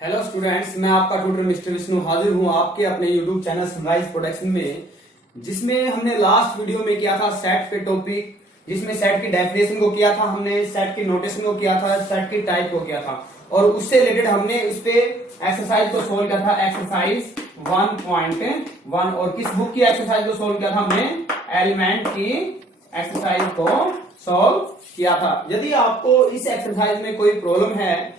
Hello students, मैं आपका tutor mister Vishnu हाजिर हूं आपके अपने यूट्यूब चैनल सनराइज प्रोडक्शन में, जिसमें हमने लास्ट वीडियो में किया था सेट पे टॉपिक, जिसमें सेट की डेफिनेशन को किया था हमने, सेट की नोटेशन को किया था, सेट की टाइप को किया था और उससे रिलेटेड हमने उस पे एक्सरसाइज को सोल्व किया था, एक्सरसाइज 1.1। और किस बुक की एक्सरसाइज को सोल्व किया था हमने? एलिमेंट की एक्सरसाइज को सोल्व किया था। यदि आपको इस एक्सरसाइज में कोई प्रॉब्लम है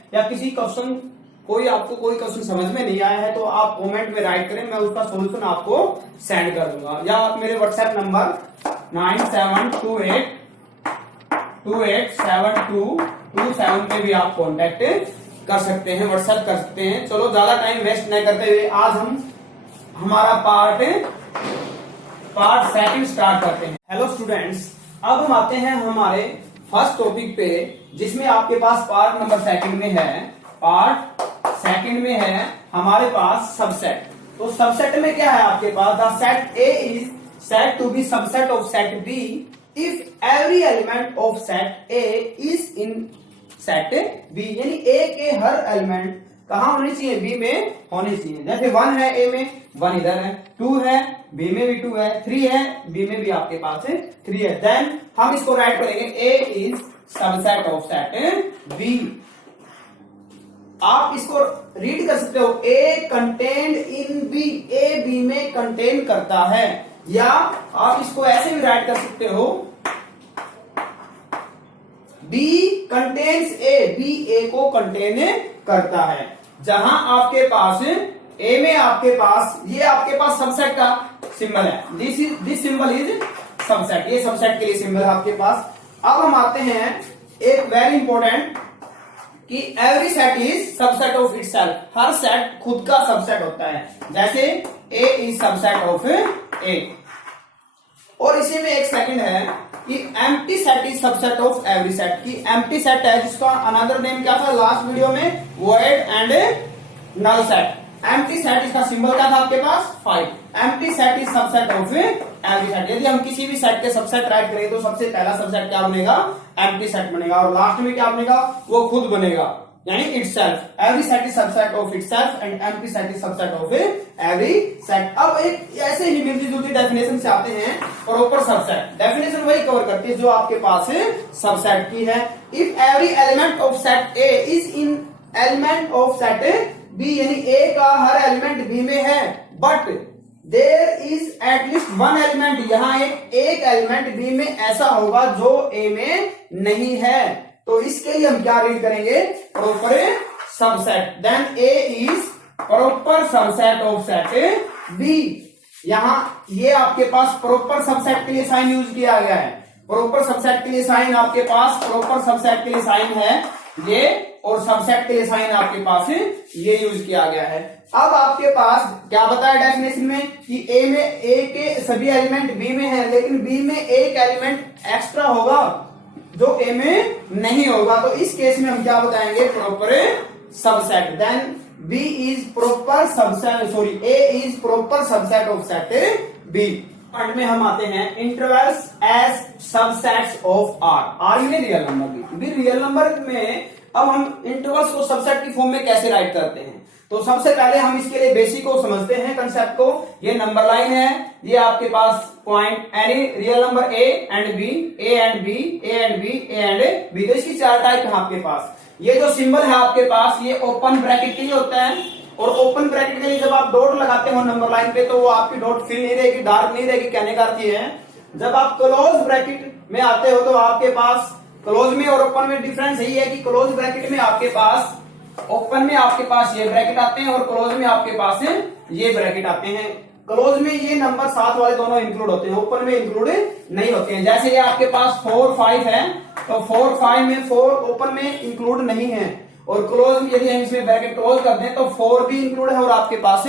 या आपको कोई क्वेश्चन समझ में नहीं आया है तो आप कमेंट में राइट करें, मैं उसका सॉल्यूशन आपको सेंड कर दूंगा। या आप मेरे व्हाट्सएप नंबर 9728287227 पे भी आप कांटेक्ट कर सकते हैं, व्हाट्सएप कर सकते हैं। चलो ज्यादा टाइम वेस्ट नहीं करते हुए आज हम हमारा पार्ट सेकंड स्टार्ट करते हैं। हेलो स्टूडेंट्स, अब हम आते हैं हमारे फर्स्ट टॉपिक पे, जिसमें आपके पास पार्ट नंबर सेकंड में है, पार्ट सेकंड में है हमारे पास सबसेट। तो सबसेट में क्या है आपके पास? The set A is set to be subset of set B if every element of set A is in set B. यानी ए के हर एलिमेंट कहां होने चाहिए? बी में होने चाहिए। जैसे 1 है ए में, 1 इधर है, 2 है बी में भी 2 है, 3 है बी में भी आपके पास है 3 है। देन हम इसको राइट करेंगे A is subset of set B. आप इसको रीड कर सकते हो, A contained in B, A B में कंटेन करता है। या आप इसको ऐसे भी राइट कर सकते हो, बी कंटेन्स ए, बी ए को कंटेन करता है। जहां आपके पास ए में आपके पास ये आपके पास सबसेट का सिंबल है, दिस सिंबल इज सबसेट, ये सबसेट के लिए सिंबल है आपके पास। अब हम आते हैं एक वेरी इंपॉर्टेंट कि every set is subset of itself. हर सेट खुद का सबसेट होता है। जैसे A is subset of A. और इसी में एक सेकंड है कि empty set is subset of every set. की एम्प्टी सेट है जिसका अनदर नेम क्या था लास्ट वीडियो में? Void and null set. Empty set इसका सिंबल क्या था आपके पास? 5। Empty set is subset of every set. यदि हम किसी भी सेट के सबसेट राइट करें तो सबसे पहला सबसेट क्या बनेगा? एम्प्टी सेट बनेगा। और लास्ट में क्या बनेगा? वो खुद बनेगा, यानी itself. Every set is subset of itself and empty set is subset of every set. अब एक ऐसे ही मिलती जुलती डेफिनेशन से आते हैं प्रॉपर सबसेट। डेफिनेशन वही कवर करती है जो आपके पास सबसेट की है। If every element of set A is in element of set B, यानी ए का हर एलिमेंट बी में है, but there is at least 1 element, यहां एक एलिमेंट बी में ऐसा होगा जो ए में नहीं है, तो इसके लिए हम क्या रीड करेंगे? Proper subset. Then A is proper subset of set B. यहां ये आपके पास प्रॉपर सबसेट के लिए साइन यूज किया गया है। प्रॉपर सबसेट के लिए साइन आपके पास, प्रॉपर सबसेट के लिए साइन है ये, और सबसेट के लिए साइन आपके पास ये यूज किया गया है। अब आपके पास क्या बताया डेफिनेशन में कि ए में ए के सभी एलिमेंट बी में है, लेकिन बी में एक एलिमेंट एक्स्ट्रा होगा जो ए में नहीं होगा, तो इस केस में हम क्या बताएंगे? Proper subset. Then B is proper subset, sorry A is proper subset of set B. Part में हम आते हैं intervals as subsets of R. R में real number B real number में। अब हम इंटरवल्स को सबसेट की फॉर्म में कैसे राइट करते हैं? तो सबसे पहले हम इसके लिए बेसिक को समझते हैं, कंसेप्ट को। ये नंबर लाइन है, ये आपके पास point any real number A and B, A and B, A and B, A and B. तो इसकी 4 टाइप है आपके पास। ये जो सिंबल है आपके पास ये ओपन ब्रैकेट के लिए होता है, और ओपन ब्रैकेट के लिए जब आप डॉट लगाते हो नंबर लाइन पे तो वो आपकी डॉट फिल नहीं रहेगी, डार्क नहीं रहेगी। कहने का अर्थ ये है, जब आप क्लोज ब्रैकेट में आते हो तो आपके पास क्लोज में और ओपन में डिफरेंस यही है कि क्लोज ब्रैकेट में आपके पास, ओपन में आपके पास ये ब्रैकेट आते हैं और क्लोज में आपके पास ये ब्रैकेट आते हैं। क्लोज में ये नंबर 7 वाले दोनों इंक्लूड होते हैं, ओपन में इंक्लूड नहीं होते हैं। जैसे ये आपके पास 4, 5 है, तो 4, 5 में 4 ओपन में इंक्लूड नहीं है, और क्लोज में यदि हम इसमें ब्रैकेट क्लोज कर दें तो 4 भी इंक्लूड है और आपके पास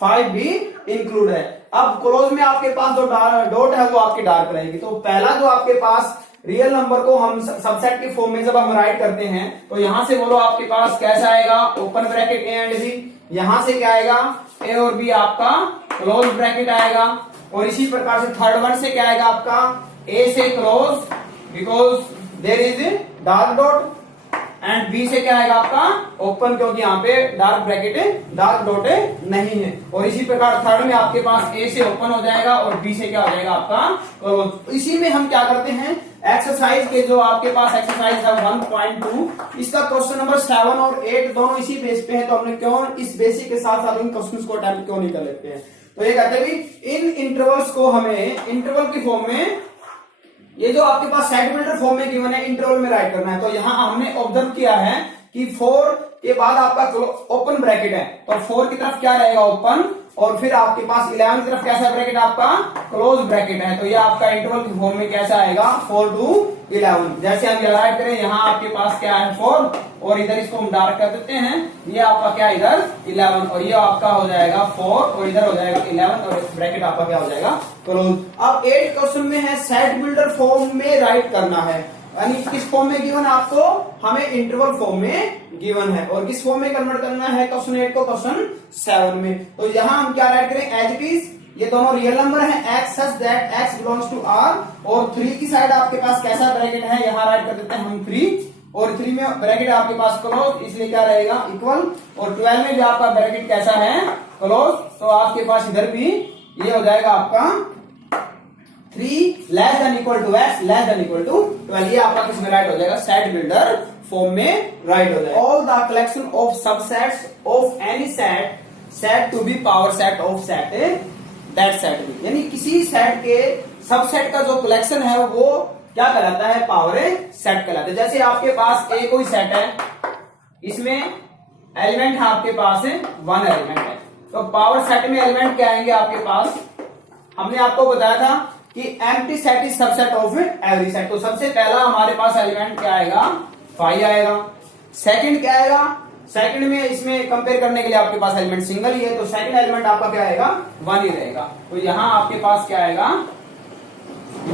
5 भी इंक्लूड है। अब क्लोज में आपके पास जो डॉट है वो आपकी डार्क रहेगी। तो पहला जो आपके पास रियल नंबर को हम सबसेट की फॉर्म में जब हम राइट करते हैं तो यहां से बोलो आपके पास कैसा आएगा? Open bracket A and B. यहां से क्या आएगा? ए और बी आपका क्लोज ब्रैकेट आएगा। और इसी प्रकार से थर्ड वन से क्या आएगा आपका? ए से close, because there is dark dot, and B से क्या आएगा आपका ओपन, क्योंकि यहाँ पे डार्क ब्रैकेट डार्क डॉट नहीं है। और इसी प्रकार थर्ड में आपके पास ए से ओपन हो जाएगा और बी से क्या हो जाएगा आपका क्लोज। इसी में हम क्या करते हैं, एक्सरसाइज के जो आपके पास एक्सरसाइज है 1.2, इसका क्वेश्चन नंबर 7 और 8 दोनों इसी बेस पे है, तो हमने क्यों इस बेसिक के साथ साथ इन क्वेश्चंस को अटेम्प्ट क्यों नहीं कर लेते हैं। तो ये कहते हैं कि इन इंटरवल्स को हमें इंटरवल की फॉर्म में, ये जो आपके पास सेट बिल्डर फॉर्म में गिवन है, इंटरवल में राइट करना है। तो यहां हमने ऑब्जर्व किया है कि 4 के बाद आपका ओपन ब्रैकेट है, तो 4 की तरफ क्या रहेगा ओपन, और फिर आपके पास 11 की तरफ कैसा ब्रैकेट आपका क्लोज ब्रैकेट है। तो ये आपका इंटरवल की फॉर्म में कैसा आएगा 4 to 11। जैसे हम राइट करें, यहाँ आपके पास क्या है 4 और इधर इसको हम डार्क कर देते हैं, ये आपका क्या इधर 11 और ये आपका हो जाएगा 4 और इधर हो जाएगा 11 और ब्रैकेट आपका क्या हो जाएगा क्लोज। अब 8 क्वेश्चन में है सेट बिल्डर फॉर्म में राइट करना है, यानी किस फॉर्म में गिवन आपको, हमें इंटरवल फॉर्म में गिवन है, और किस फॉर्म में कन्वर्ट करना है क्वेश्चन 8 को क्वेश्चन 7 में। तो यहां हम क्या राइट करें, एज इट इज, ये दोनों रियल नंबर है, x such that x belongs to r, और 3 की साइड आपके पास कैसा ब्रैकेट है, यहां राइट कर देते हैं हम 3, और 3 में ब्रैकेट आपके पास क्लोज, इसलिए क्या रहेगा इक्वल, और 12 में भी आपका ब्रैकेट कैसा है क्लोज, तो आपके पास इधर भी ये हो जाएगा आपका 3 less than equal to x less than equal to 12, ये आपका किसमें राइट हो जाएगा सेट बिल्डर फॉर्म में राइट हो जाएगा। All the collection of subsets of any set set to be power set of set that set B, यानी किसी सेट के सबसेट का जो कलेक्शन है वो क्या कहलाता है, पावर सेट कहलाता है। जैसे आपके पास ए कोई सेट है, इसमें एलिमेंट है आपके पास 1 एलिमेंट है, तो पावर सेट में एलिमेंट क्या आएंगे आपके पास, हमने आपको बताया था कि empty set is subset of every set. तो सबसे पहला हमारे पास एलिमेंट क्या आएगा 5 आएगा, सेकंड क्या आएगा, सेकंड में इसमें कंपेयर करने के लिए आपके पास एलिमेंट सिंगल ही है, तो सेकंड एलिमेंट आपका क्या आएगा 1 ही रहेगा, तो यहां आपके पास क्या आएगा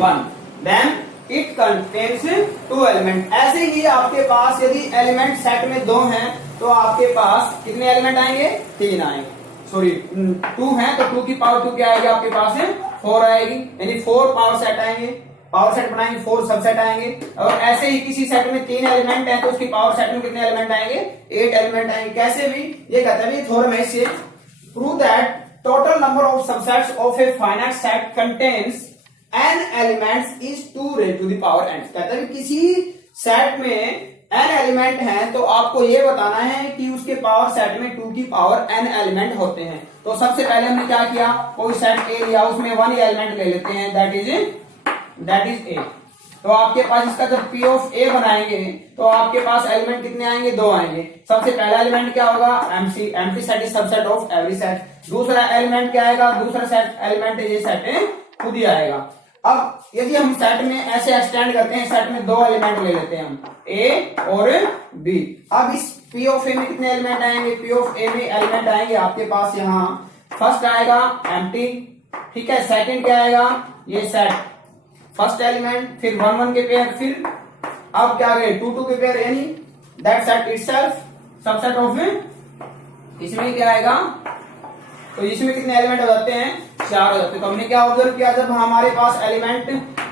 1, देन इट कंटेन्स 2 एलिमेंट। ऐसे ही आपके पास यदि एलिमेंट सेट में 2 हैं तो आपके पास कितने एलिमेंट आएंगे 3 आएंगे, सॉरी 2 है तो 2 की पावर 2 क्या आएगी आपके पास 4 आएगी, यानी 4 पावर सेट आएंगे, पावर सेट बनाएंगे 4 सबसेट आएंगे। और ऐसे ही किसी सेट में 3 एलिमेंट है तो उसकी पावर सेट में कितने एलिमेंट आएंगे 8 एलिमेंट आएंगे। कैसे भी ये कहते हैं थ्योरम है से prove that total number of subsets of a finite set contains n elements is 2 raised to the power n। कहते हैं किसी सेट में n एलिमेंट है तो आपको ये बताना है कि उसके पावर सेट में 2 की पावर n एलिमेंट होते हैं। तो सबसे पहले हमने क्या किया, कोई सेट ए लिया, उसमें 1 एलिमेंट ले लेते हैं, दैट इज ए। तो आपके पास इसका जब पी ऑफ ए बनाएंगे तो आपके पास एलिमेंट कितने आएंगे 2 आएंगे। सबसे पहला एलिमेंट क्या होगा empty set is subset of every set. दूसरा एलिमेंट क्या आएगा, दूसरा सेट एलिमेंट ये सेट खुद ही आएगा। अब यदि हम सेट में ऐसे एक्सटेंड करते हैं, सेट में 2 एलिमेंट ले लेते हैं हम ए और बी। अब इस पी ऑफ ए में कितने एलिमेंट आएंगे, पी ऑफ ए में एलिमेंट आएंगे आपके पास यहाँ फर्स्ट आएगा एम्प्टी, ठीक है, सेकंड क्या आएगा ये सेट फर्स्ट एलिमेंट, फिर 1 1 के पेयर, फिर अब क्या करें 2 2 के पेयर, यानी that set itself subset of इसमें क्या आएगा, तो इसमें कितने एलिमेंट हो जाते हैं 4 हो जाते हैं। तो हमने क्या ऑब्जर्व किया, जब हमारे पास एलिमेंट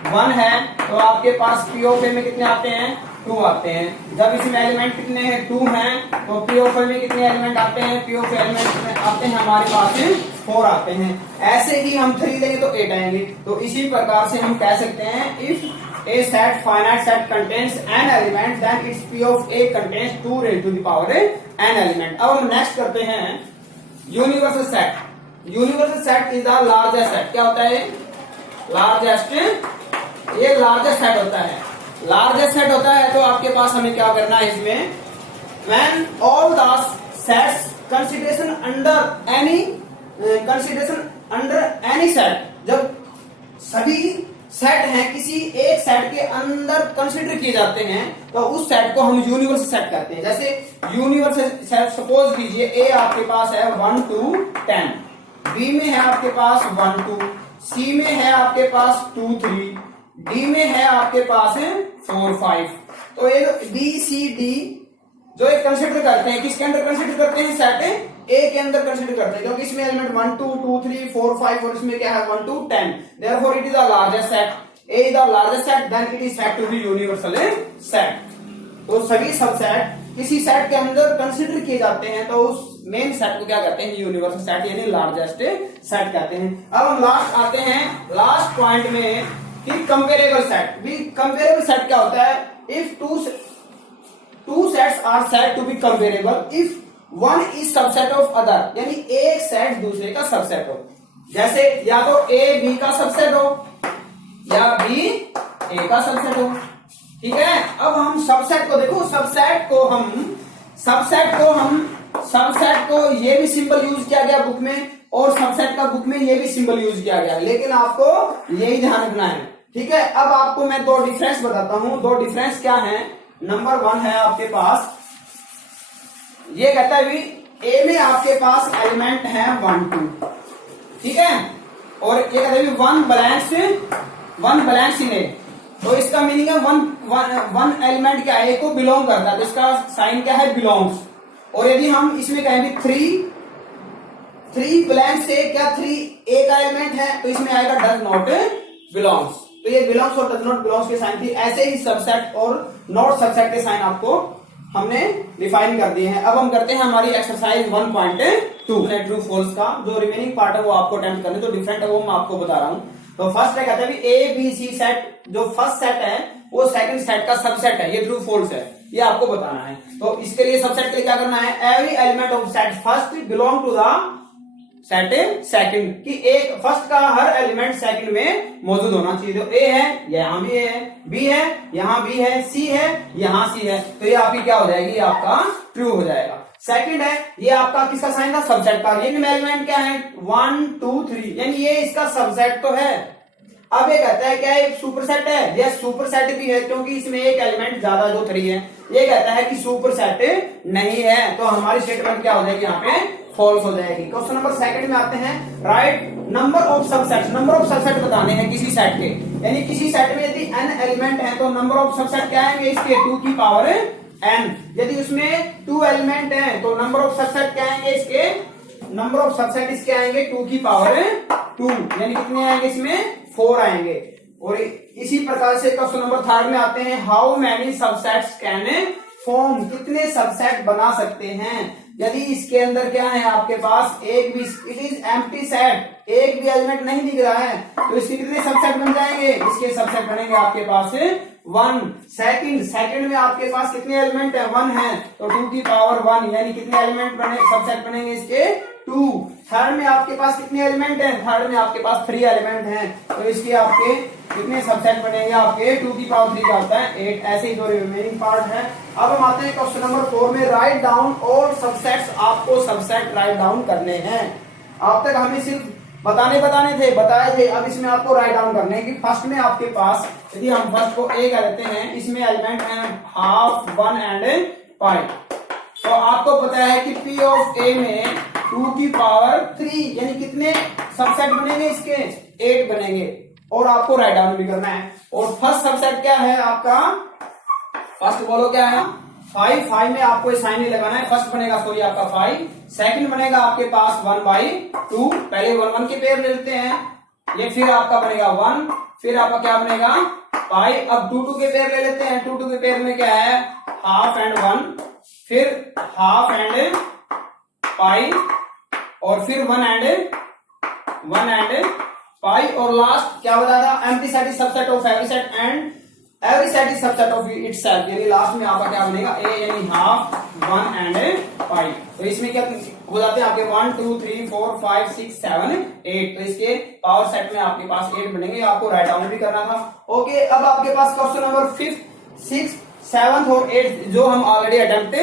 1 है तो आपके पास पी ऑफ ए में कितने आते हैं 2 आते हैं। जब इसमें एलिमेंट कितने हैं 2 हैं तो पी ऑफ ए में कितने एलिमेंट आते हैं, पी ऑफ एलिमेंट आते हैं हमारे पास 4 आते हैं। ऐसे ही हम 3 लेंगे तो 8 आएंगे। तो इसी प्रकार से हम कह सकते हैं if A set finite set contains n element then it's P of A contains 2 raised to the power n element. अब हम नेक्स्ट करते हैं universal set. Universal set is the largest set. क्या होता है लार्जेस्ट, ये लार्जेस्ट सेट होता है। लार्जेस्ट सेट होता है तो आपके पास हमें क्या करना है इसमें, when all the sets consideration under any set, जब सभी सेट हैं किसी एक सेट के अंदर कंसीडर किए जाते हैं तो उस सेट को हम यूनिवर्सल सेट कहते हैं। जैसे यूनिवर्सल सेट सपोज कीजिए ए आपके पास है 1 to 10, बी में है आपके पास 1 2, सी में है आपके पास 2 3, डी में है आपके पास 4 5। तो ये बी सी डी जो एक कंसीडर करते हैं, किसके अंदर कंसीडर करते हैं सेट ए के अंदर कंसीडर करते हैं, क्योंकि इसमें एलिमेंट 1 2 2 3 4 5 और इसमें क्या है 1 to 10। Therefore it is the largest set. A is the largest set then it is set to be universal set. तो सभी सबसेट किसी सेट के अंदर कंसिडर किए जाते हैं, तो उस मेन सेट को क्या कहते हैं, यूनिवर्सल सेट यानी लार्जेस्ट सेट कहते हैं। अब हम लास्ट आते हैं लास्ट पॉइंट में कि कंपेरेबल सेट। भी कंपेरेबल सेट क्या होता है, if two sets are said to be comparable if one is subset of other, यानी एक सेट दूसरे का सबसेट हो। जैसे या तो ए बी का सबसेट हो या बी ए का सबसेट हो, ठीक है। अब हम सबसेट को देखो, सबसेट को ये भी सिंबल यूज किया गया बुक में, और सबसेट का बुक में ये भी सिंबल यूज किया गया, लेकिन आपको यही ध्यान रखना है, ठीक है। अब आपको मैं दो डिफरेंस बताता हूं। दो डिफरेंस क्या है, नंबर 1 है आपके पास, ये कहता है भी ए में आपके पास एलिमेंट है 1 2, ठीक है, और ये कहता है भी वन ब्लैंक्स इन ए, तो इसका मीनिंग है वन एलिमेंट क्या है, ए को बिलोंग करता है, तो इसका साइन क्या है, बिलोंग्स। और यदि हम इसमें कहेंगे थ्री ब्लैंक से क्या 3 ए का एलिमेंट है, तो इसमें आएगा डज नॉट बिलोंग्स। तो ये बिलोंग्स और डज नॉट बिलोंग्स के साइन थी। ऐसे ही सबसेट और नॉट सबसेट के साइन आपको हमने डिफाइन कर दिए हैं। अब हम करते हैं हमारी एक्सरसाइज 1.2 ट्रू फॉल्स का जो रिमेनिंग पार्ट है वो आपको अटेम्प्ट करने, तो डिफरेंट है वो मैं आपको बता रहा हूं। तो फर्स्ट है कहते हैं ए बी सी सेट, जो फर्स्ट सेट है वो सेकंड सेट का सबसेट है, ये ट्रू फॉल्स है, ये आपको बताना है। तो इसके लिए सबसेट के लिए क्या करना है, every element of set first belong to the set second, कि एक फर्स्ट का हर एलिमेंट सेकंड में मौजूद होना चाहिए। तो ए है, यहां भी ए है, बी है, यहां बी है, सी है, यहां सी है, तो ये आपकी क्या हो जाएगी, आपका ट्रू हो जाएगा। सेकंड है, ये आपका किसका साइन था, सबसेट का, ये एलिमेंट क्या है 1 2 3, यानी ये इसका सबसेट तो है। अब ये कहता है क्या एक सुपरसेट है, यह सुपरसेट भी है क्योंकि इसमें एक एलिमेंट ज्यादा जो 3 है। ये कहता है कि सुपरसेट नहीं है, तो हमारी स्टेटमेंट क्या हो जाएगी, यहाँ पे फॉल्स हो जाएगी। क्वेश्चन नंबर सेकंड में आते हैं, right number of subset. Number of subset बताने हैं किसी सेट के, यानी किसी सेट में यदि n एलिमेंट है तो नंबर ऑफ सबसेट क्या आएंगे इसके 2 की पावर n। यदि उसमें 2 एलिमेंट है तो नंबर ऑफ सबसेट क्या आएंगे इसके, नंबर ऑफ सबसेट इसके आएंगे 2 की पावर 2, यानी कितने आएंगे इसमें 4 आएंगे। और इसी प्रकार से क्वेश्चन नंबर थर्ड में आते हैं, how many subsets can form, कितने सबसेट बना सकते हैं। यदि इसके अंदर क्या है आपके पास एक भी, इट इज एम्प्टी सेट, एक भी एलिमेंट नहीं दिख रहा है, तो इसके कितने सबसेट बन जाएंगे, इसके सबसेट बनेंगे आपके पास 1। सेकंड में आपके पास कितने एलिमेंट है, 1 है, तो 2 की पावर 1, यानी कितने एलिमेंट बने, सबसेट बनेंगे इसके 2। थर्ड में आपके पास कितने एलिमेंट है, थर्ड में आपके पास 3 एलिमेंट हैं, तो इसके आपके कितने सबसेट बनेंगे आपके 2 की पावर 3 का होता है 8। ऐसे ही जो रिमेनिंग पार्ट है। अब हम आते हैं क्वेश्चन नंबर 4 में, राइट डाउन और सबसेट्स, आपको सबसेट राइट डाउन करने हैं। अब तक हमें सिर्फ बताए थे, अब इसमें आपको राइट डाउन करने हैं कि फर्स्ट में आपके पास, यदि हम फर्स्ट को ए कर लेते हैं, इसमें एलिमेंट है हाफ 1 एंड पाई, तो आपको पता है कि पी ऑफ ए में 2 की पावर 3, यानी कितने सबसेट बनेंगे इसके 8 बनेंगे, और आपको राइट डाउन भी करना है। और फर्स्ट सबसेट क्या है आपका, फर्स्ट बोलो क्या है 5 में आपको साइन नहीं लगाना है, फर्स्ट बनेगा सॉरी आपका 5, सेकंड बनेगा आपके पास 1/2, पहले 1 1 के पेयर ले लेते हैं, ये फिर आपका बनेगा 1, फिर आपका क्या बनेगा पाई। अब 2 2 के पेयर ले लेते हैं, 2 2 के पेयर में क्या है हाफ एंड 1, फिर हाफ एंड पाई, और फिर 1 एंड पाई, और लास्ट क्या हो जाएगा, empty set is subset of every set and every set is subset of itself, यानी लास्ट में आपका क्या बनेगा ए, यानी हाफ 1 एंड पाई। तो इसमें क्या हो जाते हैं आपके 1 2 3 4 5 6 7 8, तो इसके पावर सेट में आपके पास 8 बनेंगे, आपको राइट डाउन भी करना था। ओके, अब आपके पास question number 5th 6th 7th और 8th जो हम ऑलरेडी अटेम्प्ट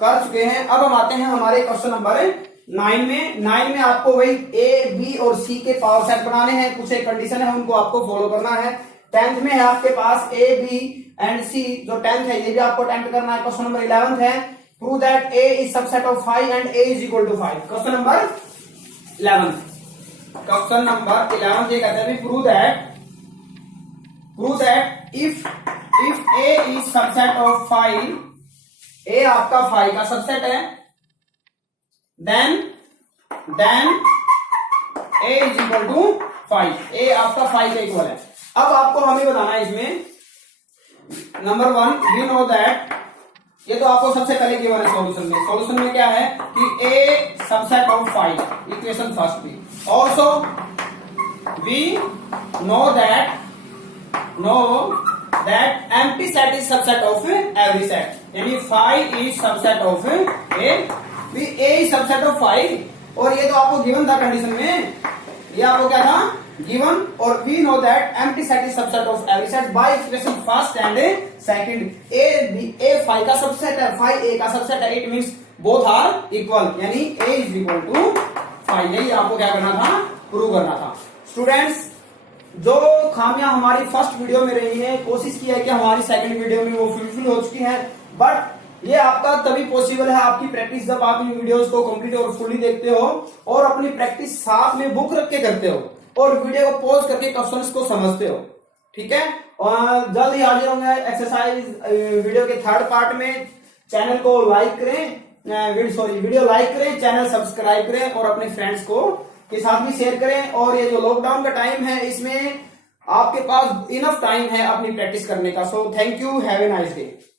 कर चुके हैं। अब हम आते हैं हमारे क्वेश्चन नंबर 9 में आपको वही ए बी और सी के पावर सेट बनाने हैं, कुछ एक कंडीशन है उनको आपको फॉलो करना है। 10th में है आपके पास ए बी एंड सी, जो 10th है ये भी आपको अटेम्प्ट करना है। क्वेश्चन नंबर 11th है, prove that A is subset of 5 and A is equal to 5। Question number 11th ये कहते हैं prove that if A is subset of 5, A आपका 5 का सबसेट है, then A is equal to 5, A आपका 5 के equal है। अब आपको हमें बताना है इसमें, नंबर 1 वी नो दैट ये तो आपको सबसे पहले गिवन है सॉल्यूशन में। सॉल्यूशन में क्या है कि A subset of 5, equation first भी। Also we know that empty set is subset of every set, यानी 5 is subset of A is subset of 5। और ये तो आपको गिवन था कंडीशन में, ये आपको क्या था गिवन। और we know that empty set is subset of every set by expression first and second. A 5 का सबसेट है, 5 ए का सबसेट है, it means both are equal, यानी ए इज इक्वल टू 5। यही आपको क्या करना था, प्रूव करना था। स्टूडेंट्स, जो खामियां हमारी फर्स्ट वीडियो में रही है, कोशिश की है कि हमारी सेकंड वीडियो में वो फुलफिल हो चुकी है, बट ये आपका तभी पॉसिबल है आपकी प्रैक्टिस जब आप इन वीडियोस को कंप्लीट और फुली देखते हो और अपनी प्रैक्टिस साथ में बुक रख के करते हो और वीडियो को पॉज करके क्वेश्चंस को समझते हो। ठीक है, और जल्द ही हाजिर होंगे एक्सरसाइज वीडियो के थर्ड पार्ट में। चैनल को लाइक करें, वीडियो लाइक करें, चैनल सब्सक्राइब करें और अपने फ्रेंड्स को के साथ भी शेयर करें। और ये जो लॉकडाउन का टाइम है, इसमें आपके पास इनफ टाइम है अपनी प्रैक्टिस करने का। So thank you, have a nice day.